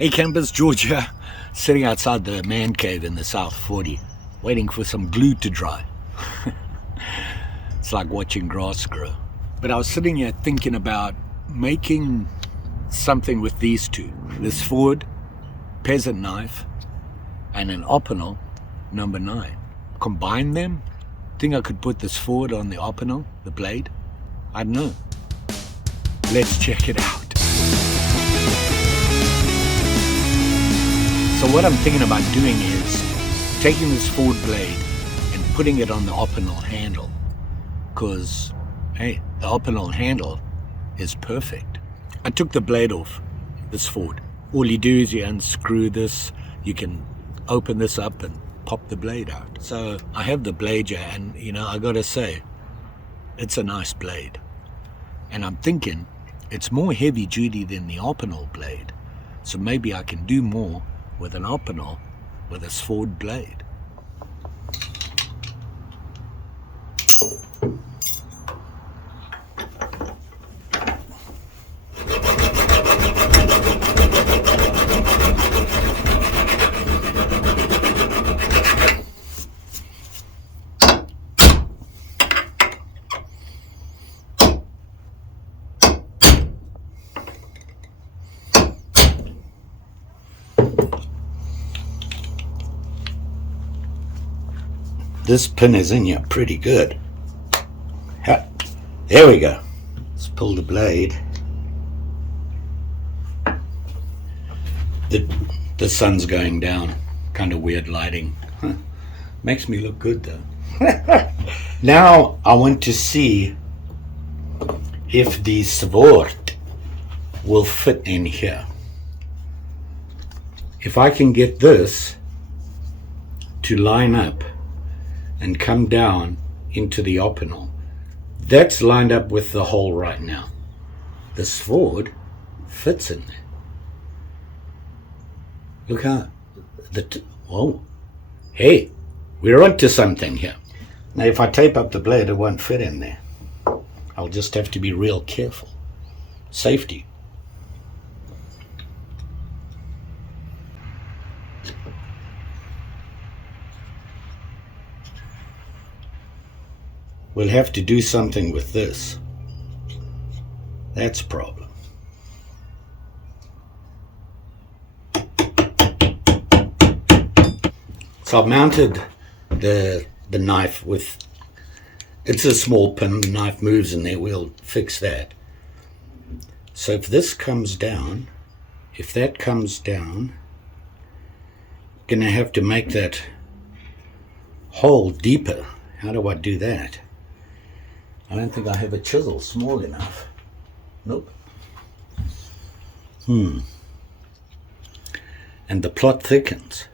Hey campers, George here, sitting outside the man cave in the South 40, waiting for some glue to dry. It's like watching grass grow. But I was sitting here thinking about making something with these two, this Svord Peasant Knife and an Opinel number 9. Combine them? Think I could put this Svord on the Opinel, the blade? I don't know. Let's check it out. So what I'm thinking about doing is taking this Svord blade and putting it on the Opinel handle, because hey, the Opinel handle is perfect. I took the blade off the Svord. All you do is you unscrew this, you can open this up and pop the blade out. So I have the blade here, and I gotta say, it's a nice blade. And I'm thinking it's more heavy duty than the Opinel blade, so maybe I can do more with an Opinel with a Svord blade. This pin is in here pretty good. There we go. Let's pull the blade. The sun's going down. Kind of weird lighting. Makes me look good though. Now I want to see if the Svord will fit in here. If I can get this to line up and come down into the Opinel. That's lined up with the hole right now. The Svord fits in there. Look how whoa, hey, we're onto something here. Now if I tape up the blade, it won't fit in there. I'll just have to be real careful. Safety. We'll have to do something with this. That's a problem. So I've mounted the knife with, it's a small pin, the knife moves in there, we'll fix that. So if this comes down, if that comes down, I'm gonna have to make that hole deeper. How do I do that? I don't think I have a chisel small enough. Nope. And the plot thickens.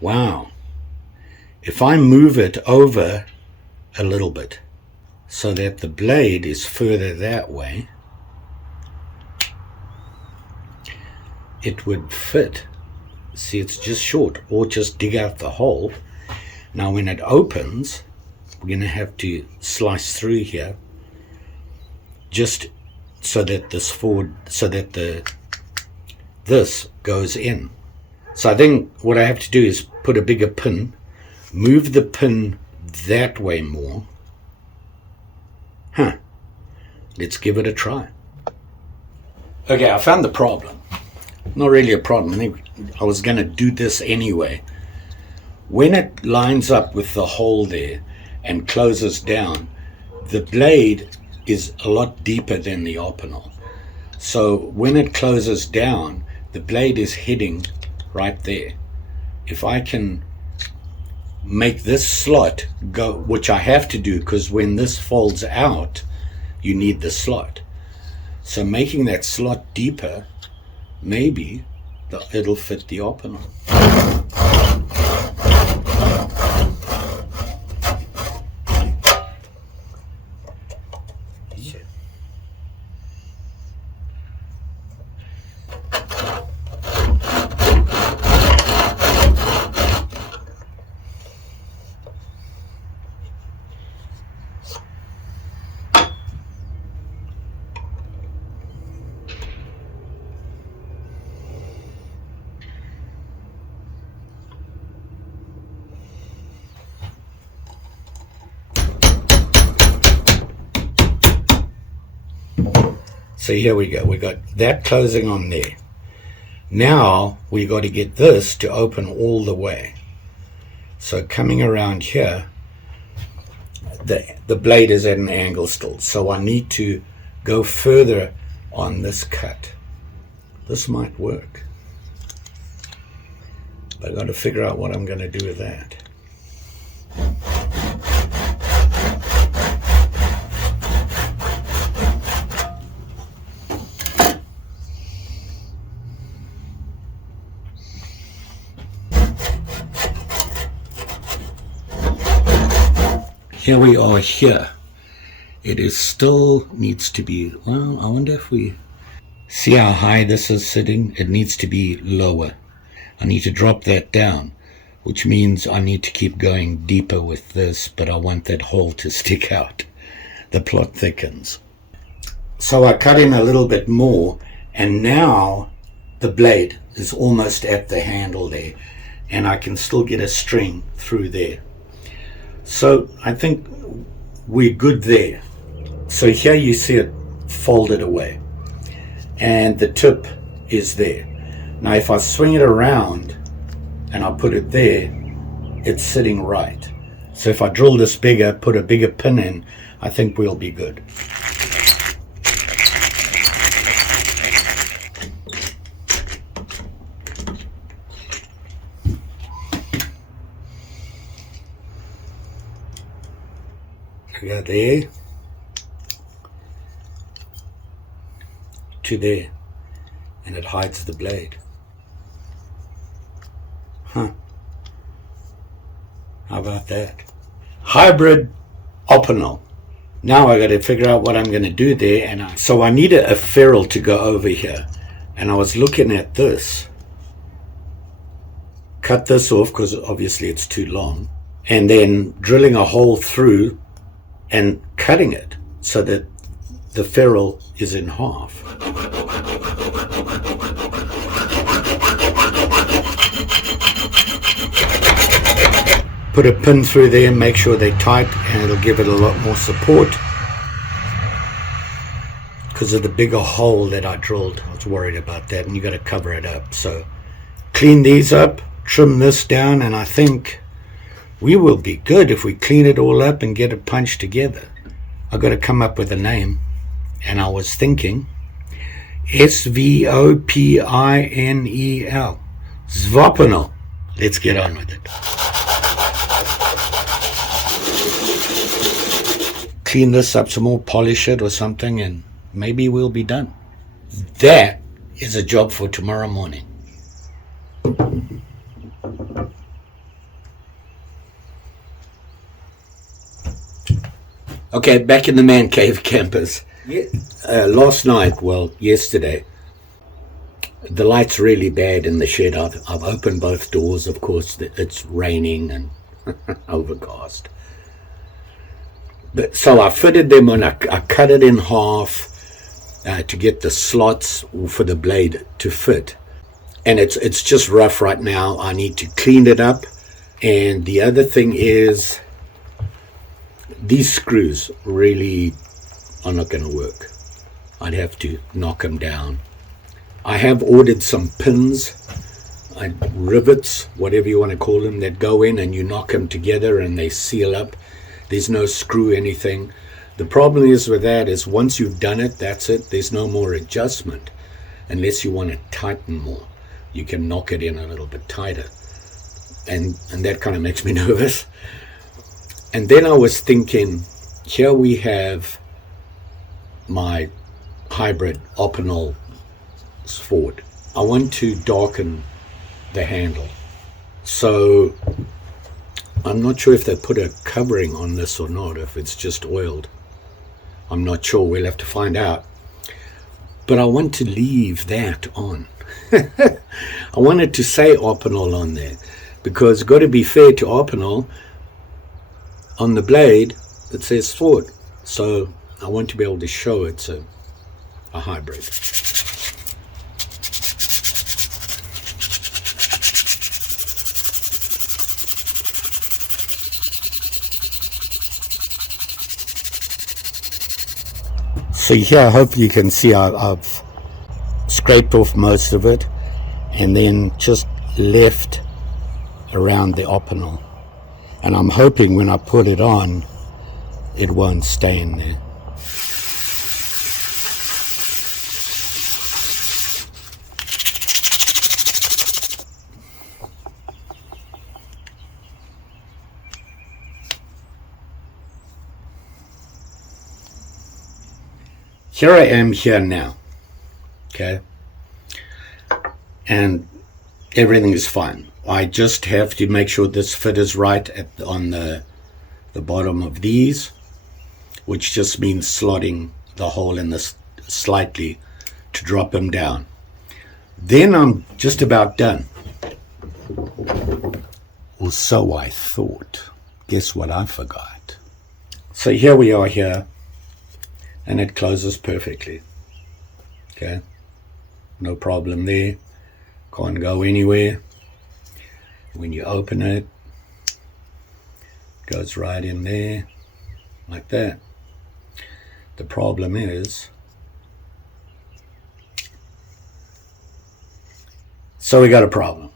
Wow. If I move it over a little bit so that the blade is further that way, it would fit. See, it's just short, or just dig out the hole. Now when it opens, we're going to have to slice through here just so that this this goes in. So I think what I have to do is put a bigger pin, move the pin that way more. Let's give it a try. Okay, I found the problem. Not really a problem. I was going to do this anyway. When it lines up with the hole there and closes down, the blade is a lot deeper than the Opinel. So when it closes down, the blade is heading right there. If I can make this slot go, which I have to do because when this folds out, you need the slot. So making that slot deeper, maybe it'll fit the Opinel. So here we go. We got that closing on there. Now we got to get this to open all the way. So coming around here, the blade is at an angle still. So I need to go further on this cut. This might work. But I've got to figure out what I'm going to do with that. Here we are here. It is still needs to be, well, I wonder if we see how high this is sitting. It needs to be lower. I need to drop that down, which means I need to keep going deeper with this, but I want that hole to stick out. The plot thickens. So I cut in a little bit more, and now the blade is almost at the handle there, and I can still get a string through there. So I think we're good there. So here you see it folded away, and the tip is there. Now if I swing it around and I put it there, it's sitting right. So if I drill this bigger, put a bigger pin in, I think we'll be good. We got there to there, and it hides the blade. Huh. How about that? Hybrid Opinel. Now I got to figure out what I'm going to do there, and so I need a ferrule to go over here. And I was looking at this. Cut this off because obviously it's too long, and then drilling a hole through and cutting it so that the ferrule is in half. Put a pin through there, make sure they're tight, and it'll give it a lot more support. Because of the bigger hole that I drilled, I was worried about that, and you got to cover it up. So clean these up, trim this down, and I think we will be good if we clean it all up and get it punched together. I've got to come up with a name, and I was thinking SVOPinel, SVOPinel. Let's get on with it. Clean this up some more, polish it or something, and maybe we'll be done. That is a job for tomorrow morning. Okay, back in the man cave, campers. Last night, well, yesterday, the light's really bad in the shed. I've opened both doors, of course. It's raining and overcast. But, so I fitted them on, I cut it in half to get the slots for the blade to fit. And it's just rough right now. I need to clean it up. And the other thing is, these screws really are not going to work. I'd have to knock them down. I have ordered some pins, rivets, whatever you want to call them, that go in and you knock them together and they seal up. There's no screw anything. The problem is with that is once you've done it, that's it. There's no more adjustment unless you want to tighten more. You can knock it in a little bit tighter. And that kind of makes me nervous. And then I was thinking, here we have my hybrid Opinel Svord. I want to darken the handle. So I'm not sure if they put a covering on this or not, if it's just oiled. I'm not sure. We'll have to find out. But I want to leave that on. I wanted to say Opinel on there because it's got to be fair to Opinel. On the blade, it says Svord. So I want to be able to show it's a hybrid. So here, hopefully you can see I've scraped off most of it and then just left around the Opinel. And I'm hoping when I put it on, it won't stain there. Here I am here now, okay, and everything is fine. I just have to make sure this fit is right on the bottom of these, which just means slotting the hole in this slightly to drop them down. Then I'm just about done. Or so I thought. Guess what I forgot? So here we are here. And it closes perfectly. Okay, no problem there. Can't go anywhere. When you open it, it goes right in there, like that. The problem is, so we got a problem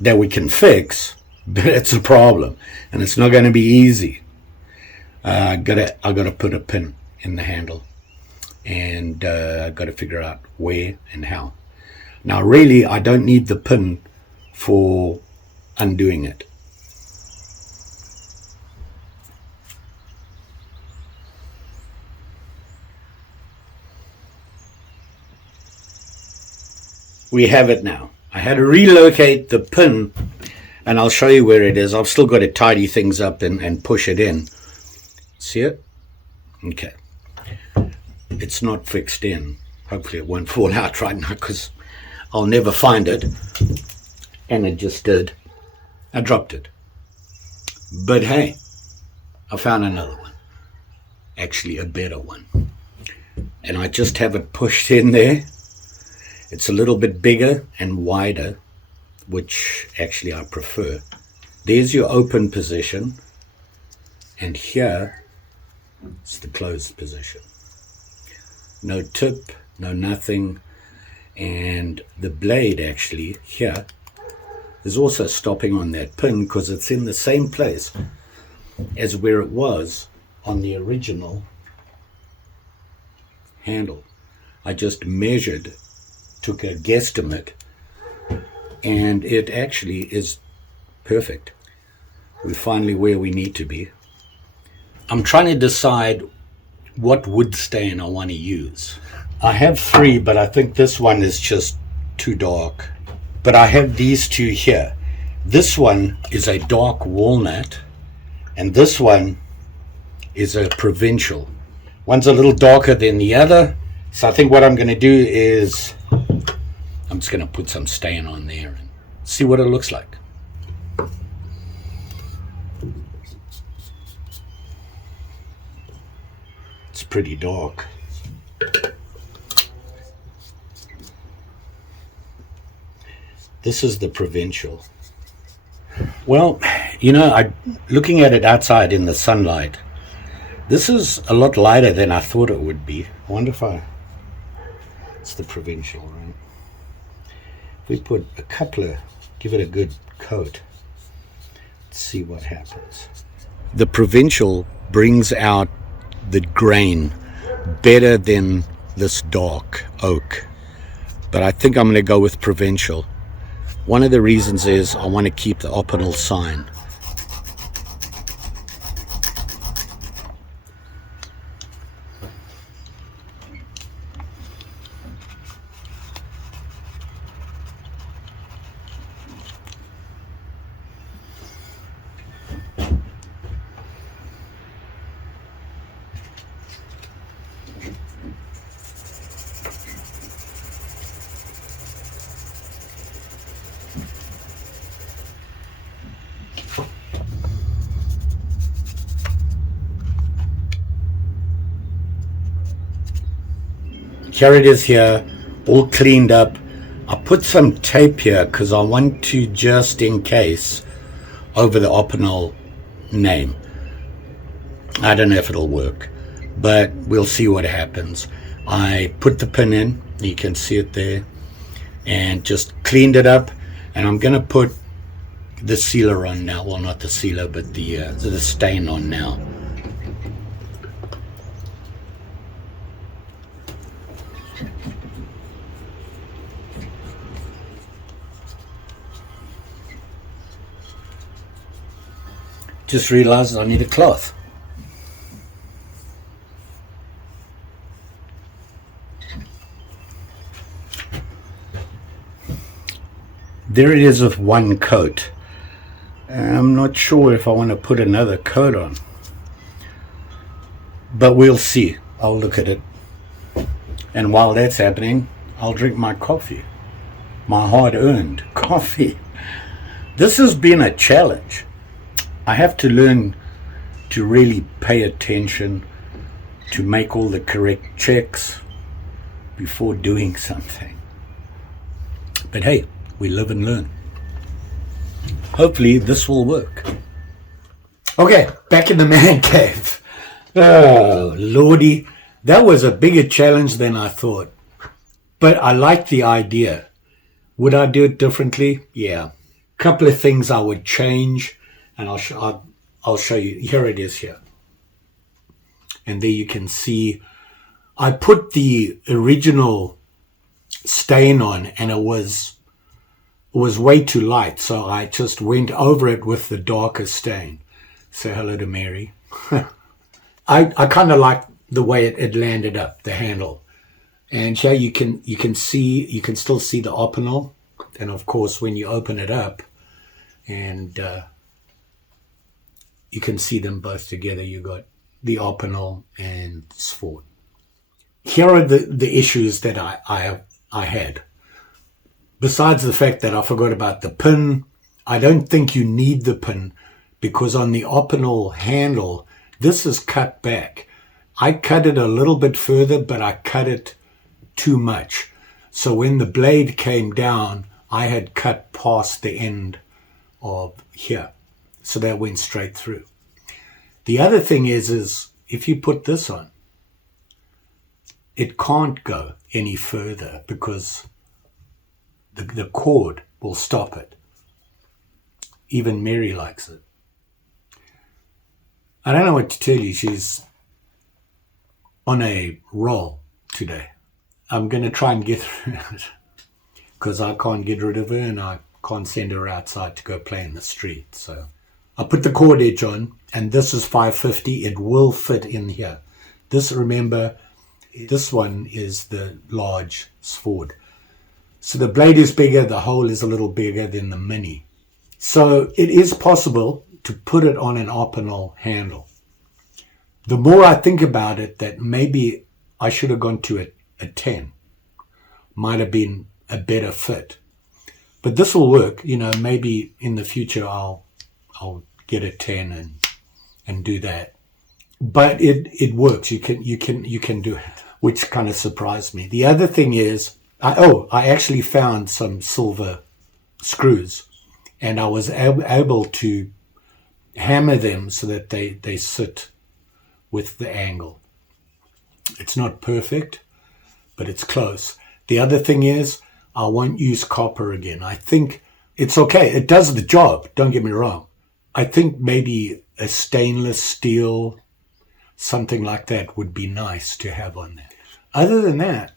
that we can fix, but it's a problem, and it's not going to be easy. I gotta put a pin in the handle, and I gotta figure out where and how. Now, really, I don't need the pin for undoing it. We have it now. I had to relocate the pin, and I'll show you where it is. I've still got to tidy things up and push it in. See it? Okay. It's not fixed in. Hopefully it won't fall out right now, because I'll never find it. And it just did. I dropped it. But hey, I found another one. Actually, a better one. And I just have it pushed in there. It's a little bit bigger and wider, which actually I prefer. There's your open position. And here, it's the closed position. No tip, no nothing. And the blade actually here is also stopping on that pin, because it's in the same place as where it was on the original handle. I just measured, took a guesstimate, and it actually is perfect. We're finally where we need to be. I'm trying to decide what wood stain I want to use. I have 3, but I think this one is just too dark. But I have these 2 here. This one is a dark walnut, and this one is a provincial. One's a little darker than the other. So I think what I'm going to do is I'm just going to put some stain on there and see what it looks like. It's pretty dark. This is the provincial. Well, you know, looking at it outside in the sunlight, this is a lot lighter than I thought it would be. I wonder if it's the provincial, right? If we put a couple of, give it a good coat, let's see what happens. The provincial brings out the grain better than this dark oak, but I think I'm going to go with provincial. One of the reasons is I want to keep the Opinel sign. Here it is here, all cleaned up. I put some tape here because I want to, just in case, over the Opinel name. I don't know if it'll work, but we'll see what happens. I put the pin in, you can see it there, and just cleaned it up, and I'm going to put the sealer on now. Well, not the sealer, but the stain on now. Just realized I need a cloth. There it is with one coat. I'm not sure if I want to put another coat on, but we'll see. I'll look at it, and while that's happening, I'll drink my coffee, my hard-earned coffee. This has been a challenge. I have to learn to really pay attention, to make all the correct checks before doing something. But hey, we live and learn. Hopefully this will work. Okay, back in the man cave. Oh, Lordy. That was a bigger challenge than I thought. But I like the idea. Would I do it differently? Yeah. A couple of things I would change, and I'll show you. Here it is here. And there you can see I put the original stain on, and it was way too light, so I just went over it with the darker stain. Say hello to Mary. I kind of like the way it landed up, the handle. And here you can still see the Opinel, and of course when you open it up, and you can see them both together. You got the Opinel and Svord. Here are the issues that I had. Besides the fact that I forgot about the pin, I don't think you need the pin, because on the Opinel handle, this is cut back. I cut it a little bit further, but I cut it too much. So when the blade came down, I had cut past the end of here. So that went straight through. The other thing is if you put this on, it can't go any further because the cord will stop it. Even Mary likes it. I don't know what to tell you. She's on a roll today. I'm going to try and get through it because I can't get rid of her, and I can't send her outside to go play in the street. So I put the cord edge on, and this is 550. It will fit in here. This, remember, this one is the large Svord. So the blade is bigger, the hole is a little bigger than the mini. So it is possible to put it on an Opinel handle. The more I think about it, that maybe I should have gone to a 10. Might have been a better fit. But this will work. You know, maybe in the future I'll get a 10 and do that. But it works. You can do it, which kind of surprised me. The other thing is, I actually found some silver screws, and I was able to hammer them so that they sit with the angle. It's not perfect, but it's close. The other thing is, I won't use copper again. I think it's okay. It does the job. Don't get me wrong. I think maybe a stainless steel, something like that would be nice to have on there. Other than that,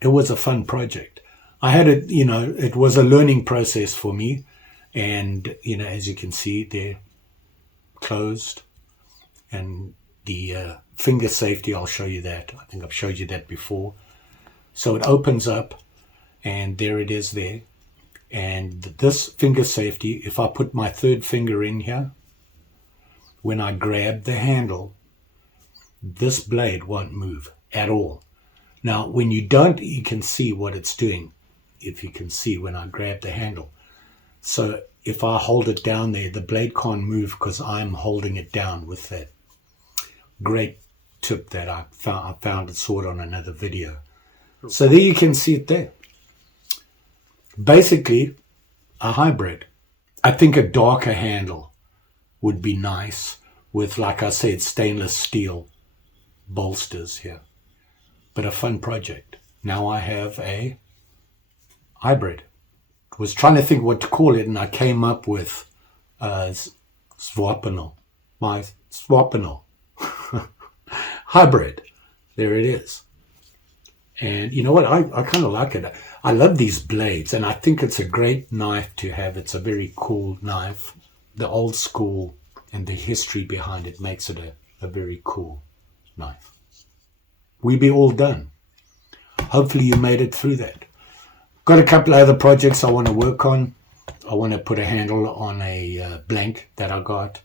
it was a fun project. I had it, it was a learning process for me. And, as you can see, they're closed. And the finger safety, I'll show you that. I think I've showed you that before. So it opens up, and there it is there. And this finger safety, if I put my third finger in here, when I grab the handle, this blade won't move at all. Now, when you don't, you can see what it's doing, if you can see when I grab the handle. So if I hold it down there, the blade can't move because I'm holding it down with that great tip that I found it sort on another video. So there you can see it there. Basically, a hybrid. I think a darker handle would be nice with, like I said, stainless steel bolsters here. But a fun project. Now I have a hybrid. Was trying to think what to call it, and I came up with SVOPinel. My SVOPinel. Hybrid. There it is. And you know what? I kind of like it. I love these blades, and I think it's a great knife to have. It's a very cool knife. The old school and the history behind it makes it a very cool knife. We be all done. Hopefully you made it through that. Got a couple of other projects I want to work on. I want to put a handle on a blank that I got.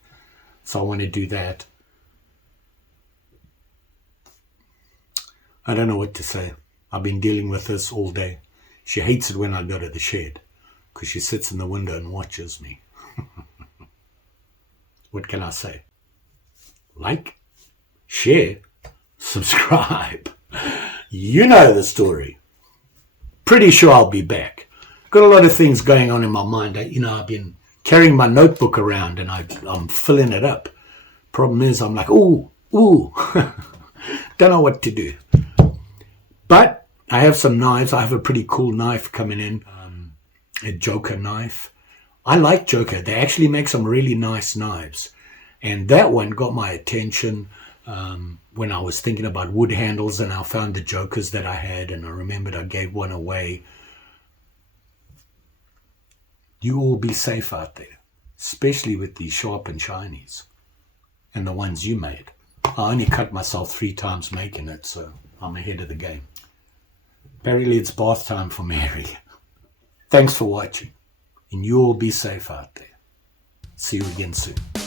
So I want to do that. I don't know what to say. I've been dealing with this all day. She hates it when I go to the shed because she sits in the window and watches me. What can I say? Like, share, subscribe. You know the story. Pretty sure I'll be back. Got a lot of things going on in my mind. I've been carrying my notebook around and I'm filling it up. Problem is, I'm like, ooh. Don't know what to do. But I have some knives. I have a pretty cool knife coming in, a Joker knife. I like Joker. They actually make some really nice knives. And that one got my attention when I was thinking about wood handles, and I found the Jokers that I had, and I remembered I gave one away. You all be safe out there, especially with these sharp and shinies and the ones you made. I only cut myself 3 times making it, so I'm ahead of the game. Apparently it's bath time for Mary. Thanks for watching, and you all be safe out there. See you again soon.